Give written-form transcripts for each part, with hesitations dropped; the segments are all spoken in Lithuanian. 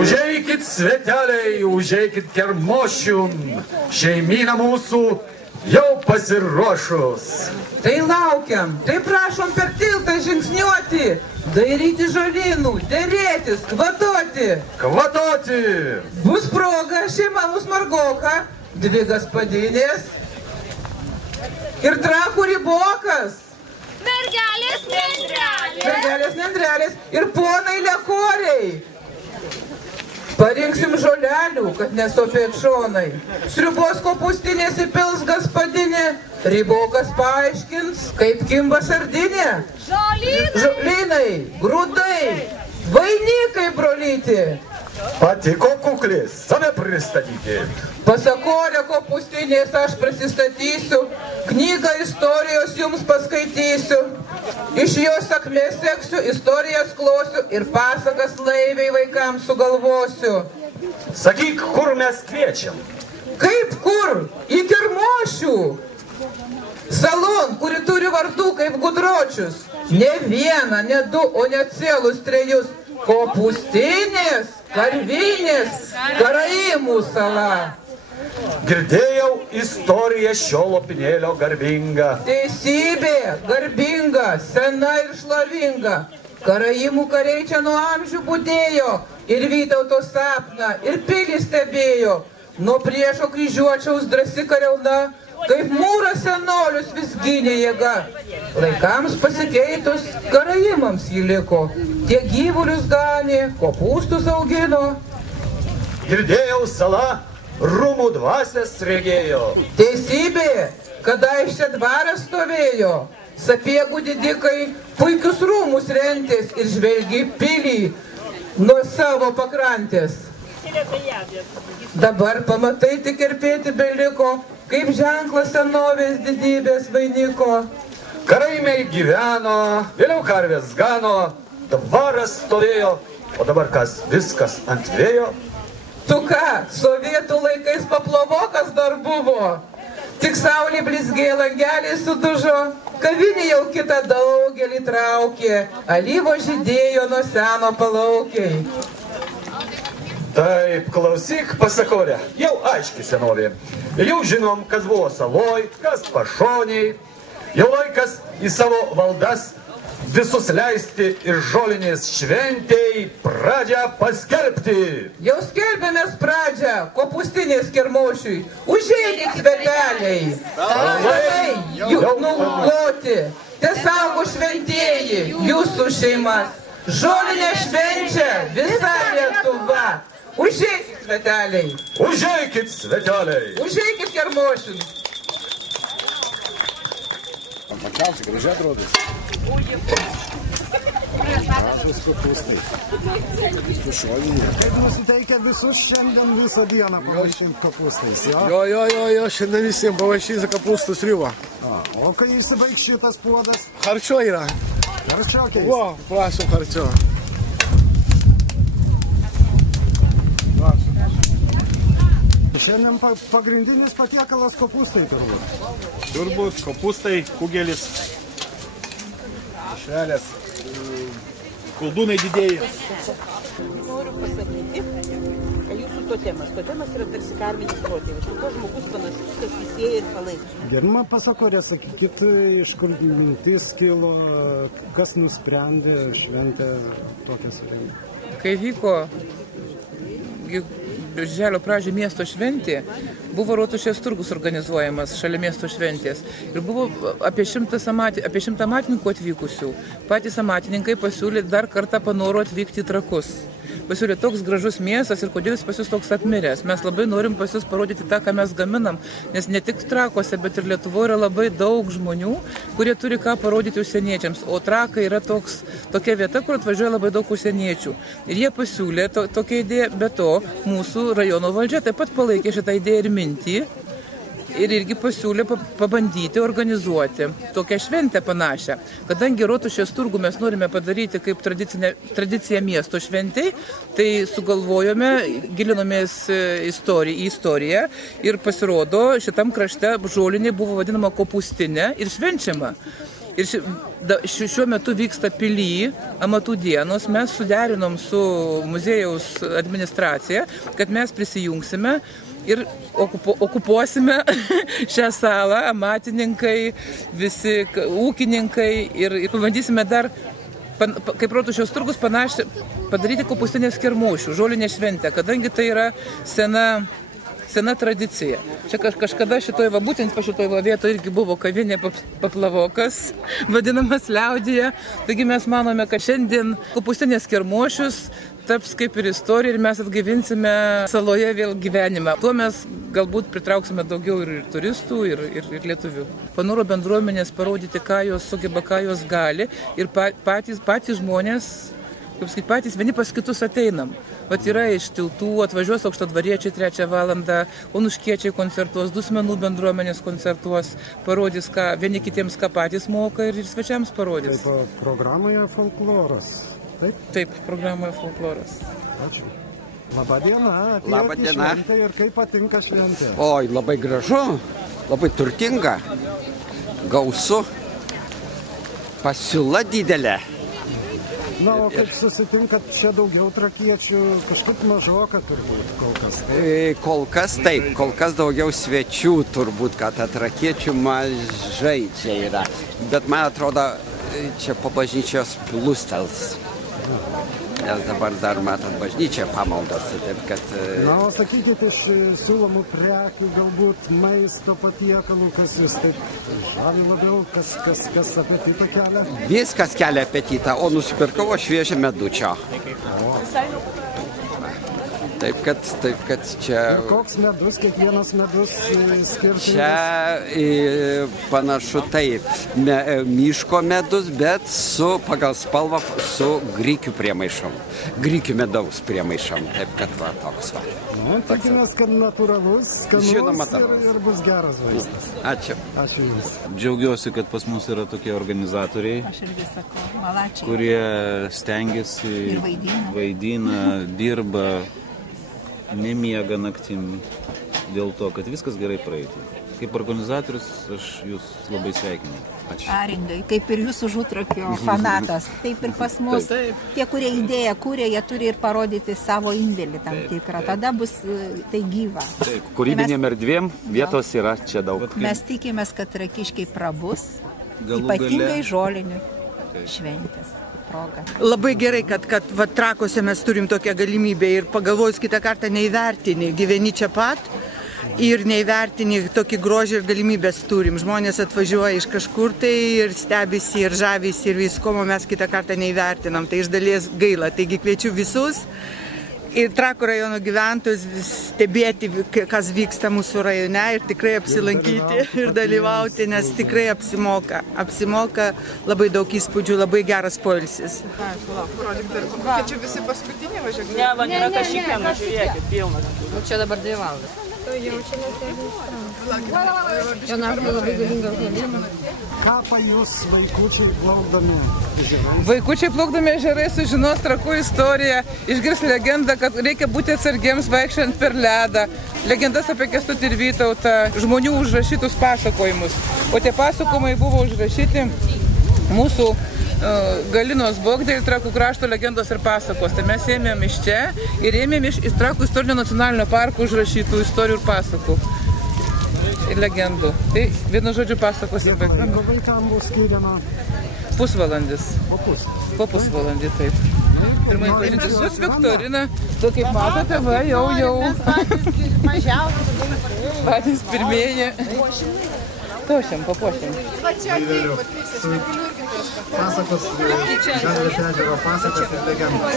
Užeikit sveteliai, užeikit kermošiun, šeimyna mūsų jau pasiruošus. Tai laukiam, tai prašom per tiltą žingsniuoti, dairyti žolynų, derėtis, kvatoti. Kvatoti! Bus proga šeima mus margoka, 2 gaspadinės ir trakų ribokas. Mergelės nendrelės. Mergelės nendrelės ir ponai lekoriai. Parinksim žolelių, kad nesopėt šonai. Sriubos kopustinės įpils gaspadinė, ribokas paaiškins, kaip kimba sardinė. Žolynai, grūdai, vainikai brolyti. Patiko kuklės, save pristatykit. Pasakorė kopustinės aš prisistatysiu, knygą istorijos jums paskaitysiu. Iš jos sakmės seksiu, istorijas klosiu ir pasakas laiviai vaikams sugalvosiu. Sakyk, kur mes kviečiam? Kaip kur? Į Kermošių. Salon, kuri turi vardų kaip Gudročius. Ne 1, ne 2, o net celus 3. Kopustinės, Karvinės, Karaimų sala. Girdėjau istoriją šio lopinėlio garbinga. Teisybė, garbinga, sena ir šlovinga. Karaimų kariai čia nuo amžių budėjo ir Vytauto sapną, ir pilį stebėjo. Nuo priešo kryžiuočiaus drąsi kariauna, kaip mūras senolius vis gynė jėga. Laikams pasikeitus, karaimams jį liko. Tiek gyvulius ganė, kopūstus augino. Girdėjau, sala rūmų dvasias regėjo. Teisybė, kadais čia dvaras stovėjo. Sapiegų didikai puikius rūmus rentės ir žvelgi pilį nuo savo pakrantės. Dabar pamatai tik kirpėti beliko, kaip ženklas senovės didybės vainiko. Karaimiai gyveno, vėliau karvės gano, dvaras stovėjo, o dabar kas viskas ant vėjo? Tu ką, sovietų laikais paplovokas dar buvo. Tik saulė blizgėjo, langeliai sudužo, kavinė jau kitą daugelį traukė, alyvo žydėjo nuo seno palaukiai. Taip, klausyk, pasakorė, jau aiški senovė. Jau žinom, kas buvo saloj, kas pašoniai. Jau laikas į savo valdas visus leisti ir žolinės šventei pradžią paskelbti. Jau skelbėmės pradžią kopustinės Kermošiui. Užeikit sveteliai. Stalai jų nugloti. Te saugo šventieji jūsų šeimas. Žolinė švenčia visa Lietuva. Užeikit sveteliai. Užeikit sveteliai. Užeikit Kermošiui. Pačiausiai gražiai atrodys. Mažas kopūstai. Su šovinė. Kaip nusiteikia visus šiandien visą dieną pavaišinti kopūstais, jo? Jo, šiandien visiems pavaišinti kopūstų sriubą. O kai išsibaigs šitas puodas? Harčio yra. Harčio keis? O, prašom harčio. Šiandien pagrindinis patiekalas kopūstai turbūt. Turbūt kopūstai, kugelis, švelės, koldūnai didėjai. Noriu pasakyti, kad jūsų totemas yra tarsi karminis protėvis. Šito žmogus panašus, kas įsėja ir palaiko. Germa pasakorė, sakykit, iš kur mintis kilo, kas nusprendė šventę tokią surengti. Kai vyko Birželio pradžio miesto šventė, buvo Rotušės turgus organizuojamas šalia miesto šventės. Ir buvo apie 100 amatininkų atvykusių. Patys amatininkai pasiūlė dar kartą panoro atvykti į Trakus. Pasiūlė toks gražus miestas ir kodėl jis pas jūs toks apmiręs. Mes labai norim pas jūs parodyti tą, ką mes gaminam, nes ne tik Trakuose, bet ir Lietuvoje yra labai daug žmonių, kurie turi ką parodyti užsieniečiams. O Trakai yra tokia vieta, kur atvažiuoja labai daug užsieniečių. Ir jie pasiūlė tokią idėją, be to mūsų rajono valdžia taip pat palaikė šitą idėją ir mintį. ir irgi pasiūlė pabandyti organizuoti tokią šventę panašią. Kadangi Rotušės turgų mes norime padaryti kaip tradiciją miesto šventei, tai sugalvojome, gilinomės į istoriją ir pasirodo, šitam krašte žolinė buvo vadinama kopūstinė ir švenčiama. Ir šiuo metu vyksta pily amatų dienos, mes suderinom su muziejaus administracija, kad mes prisijungsime ir okupuosime šią salą, amatininkai, visi ūkininkai ir pabandysime dar, kaip Rotušės turgus, padaryti kopūstinės kermošių, žolinę šventę, kadangi tai yra sena tradicija. Čia kažkada būtent po šitoj vietoje irgi buvo kavinė Paplavokas, vadinamas liaudyje. Taigi mes manome, kad šiandien kopūstinės kermošius taps kaip ir istorija ir mes atgaivinsime saloje vėl gyvenimą. Tuo mes galbūt pritrauksime daugiau ir turistų, ir lietuvių. Panoro bendruomenės parodyti, ką jos sugeba, ką jos gali ir patys žmonės, kaip sakyti, patys vieni pas kitus ateinam. Vat yra iš Tiltų, atvažiuos aukštadvariečiai 3 valandą, onuškiečiai koncertuos, Dusmenų bendruomenės koncertuos, parodys, vieni kitiems ką patys moka ir svečiams parodys. Taip, programoje folkloras. Taip? Taip, programoje folkloras. Ačiū. Labą dieną. Labą dieną. Ir kaip patinka šventė? Oi, labai gražu, labai turtinga, gausu, pasiūla didelė. Na, o kaip susitinkat čia daugiau trakiečių, kažkaip mažoka turbūt kol kas. Taip, kol kas daugiau svečių turbūt, kad trakiečių mažai čia yra. Bet man atrodo, čia po bažnyčios plūstels. Nes dabar dar matot bažnyčią pamaldos, taip kad... Na, o sakykit, iš siūlomų prekių, galbūt maisto patiekalų, kas jūs taip žavi labiau, kas apetitą kelia? Viskas kelia apetitą, o nusipirkau šviežią medučio. Taip kad čia... Ir koks medus, kiekvienas medus skirtingas? Čia panašu taip, miško medus, bet pagal spalvą su grikių priemaišom. Grikių medaus priemaišom, taip kad va toks va. Tikimės, kad natūralus, skanus ir bus geras vaistas. Ačiū. Ačiū Jums. Džiaugiuosi, kad pas mus yra tokie organizatoriai, kurie stengiasi, vaidina, dirba, nemiega naktim dėl to, kad viskas gerai praeitų. Kaip organizatorius aš jūs labai sveikinu. Ačiū. Aringai, kaip ir jūsų Žūtrakio fanatas, taip ir pas mus. Tie, kurie idėją kūrė, jie turi ir parodyti savo indėlį tam tikrą. Tada bus tai gyva. Taip, kūrybinėm erdvėm vietos yra čia daug. Mes tikimės, kad trakiškiai prabus, ypatingai žolinių šventės. Proga. Labai gerai, kad Trakuose mes turim tokią galimybę ir pagalvojus kitą kartą neįvertini, gyveni čia pat ir neįvertini tokį grožį ir galimybės turim. Žmonės atvažiuoja iš kažkur tai ir stebisi ir žavisi ir visko, o mes kitą kartą neįvertinam. Tai iš dalies gaila. Taigi kviečiu visus ir Trakų rajono gyventojus stebėti, kas vyksta mūsų rajone ir tikrai apsilankyti ir dalyvauti, nes tikrai apsimoka. Apsimoka, labai daug įspūdžių, labai geras poilsis. Kokie čia visi paskutiniai važiuoja? Ne, va, nėra kažkiekvieno, žiūrėkit, pilna. Čia dabar 2 valandas. Labai galinga žolė. Ką pajus vaikučiai plaukdami ežerais? Vaikučiai plaukdami ežerais sužinos Trakų istoriją, išgirs legendą, kad reikia būti atsargiems vaikščiant per ledą, legendas apie Kęstutį ir Vytautą, žmonių užrašytus pasakojimus. O tie pasakojimai buvo užrašyti mūsų Galinos Bogdė ir Trakų krašto legendos ir pasakos. Tai mes ėmėm iš čia ir ėmėm iš Trakų istorinio nacionalinio parko užrašytų istorijų ir pasakų. Ir legendų. Tai vienu žodžiu pasakos. Kiek laiko vaikam bus skiriama? Pusvalandis. Po pusvalandį, taip. Pirmai pažintis su Viktorina. Tu kaip matote, va, jau. Patys pirmieji. Tošiam, papuošiam. Va čia atėjau, Pasakos, Žalvės ežero pasakos ir legendos.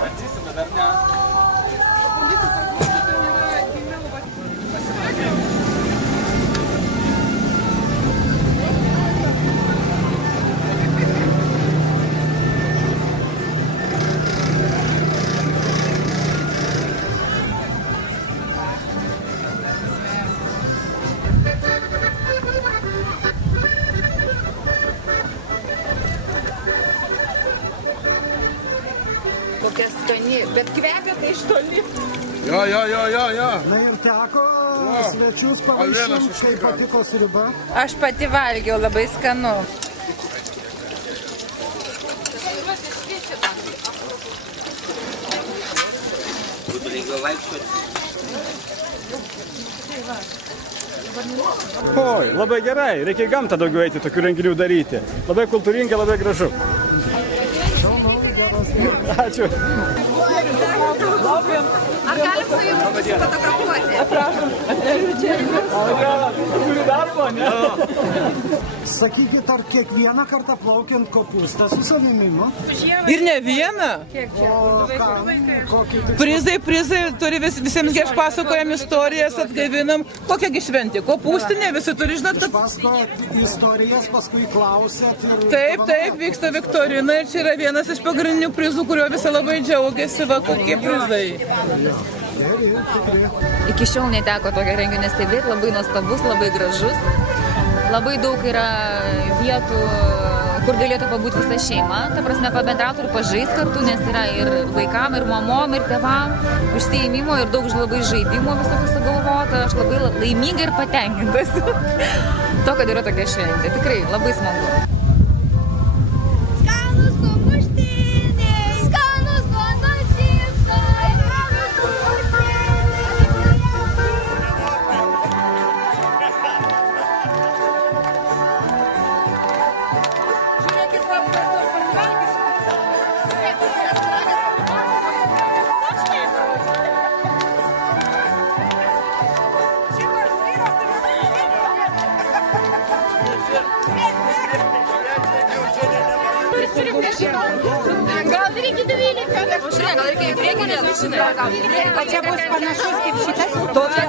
Matysime dar ne. iš toli. Jo. Na ir teko svečius pavaišinti, kaip patiko sriuba. Aš pati valgiau, labai skanu. Oi, labai gerai, reikia į gamtą daugiau eiti, tokių renginių daryti. Labai kultūringa, labai gražu. Ačiū. Ar galim su jumis nusifotografuoti? Prašom, atnežiu čia. Turiu darbo, ne? Sakykit, ar kiekvieną kartą plaukiant kopūstą su savimi? Ir ne vieną. Prizai, turi visiems aš pasakojam istorijas, atgaivinam. Kokiagi šventė? Kopūstinė, visi turi žinot, kad... Pasakojat istorijas, paskui klausėt ir... Taip, vyksta viktorina ir čia yra vienas iš pagrindinių prizų, kurio visi labai džiaugiasi, va, kokie prizai. Iki šiol neteko tokio renginio stebėti, labai nuostabus, labai gražus. Labai daug yra vietų, kur galėtų pabūti visa šeima. Ta prasme, pabendrauti ir pažaisti kartu, nes yra ir vaikam, ir mamom, ir tėvam užsiėmimo, ir daug labai žaidimų visokių sugalvota. Aš labai laiminga ir patenkintas to, kad yra tokia šventė. Tikrai labai smagu. Gal reikia 12? Žiūrėk, gal reikia į priekį, nes žinai. O čia bus panašus kaip šitas? Tokia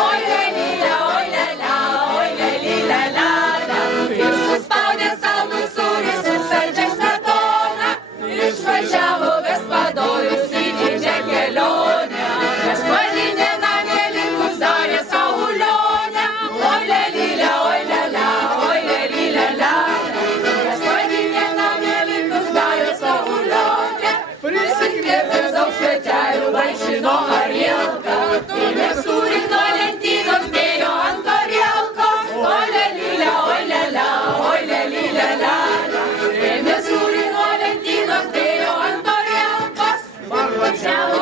Oi, lelylia, oi, lelia, oi, lelylia, lelia. Ir suspaudė saldų sūrį su saldžia smetona. Išvažiavo Gaspadorius į didžią kelionę. Gaspadinė namėlinkus darė saulionę. Oi, lelylia, oi, lelia, oi, lelylia, lelia. Gaspadinė namėlinkus darė saulionę. Prisikvėpė daug svetelių, vaišino Arielką. Ir sūrį nuo lentynos dėjo ant Arielkos. Oi, lelylia, oi, lelia, oi, lelylia, lelia. Ir sūrį nuo lentynos dėjo ant Arielkos. Važiavo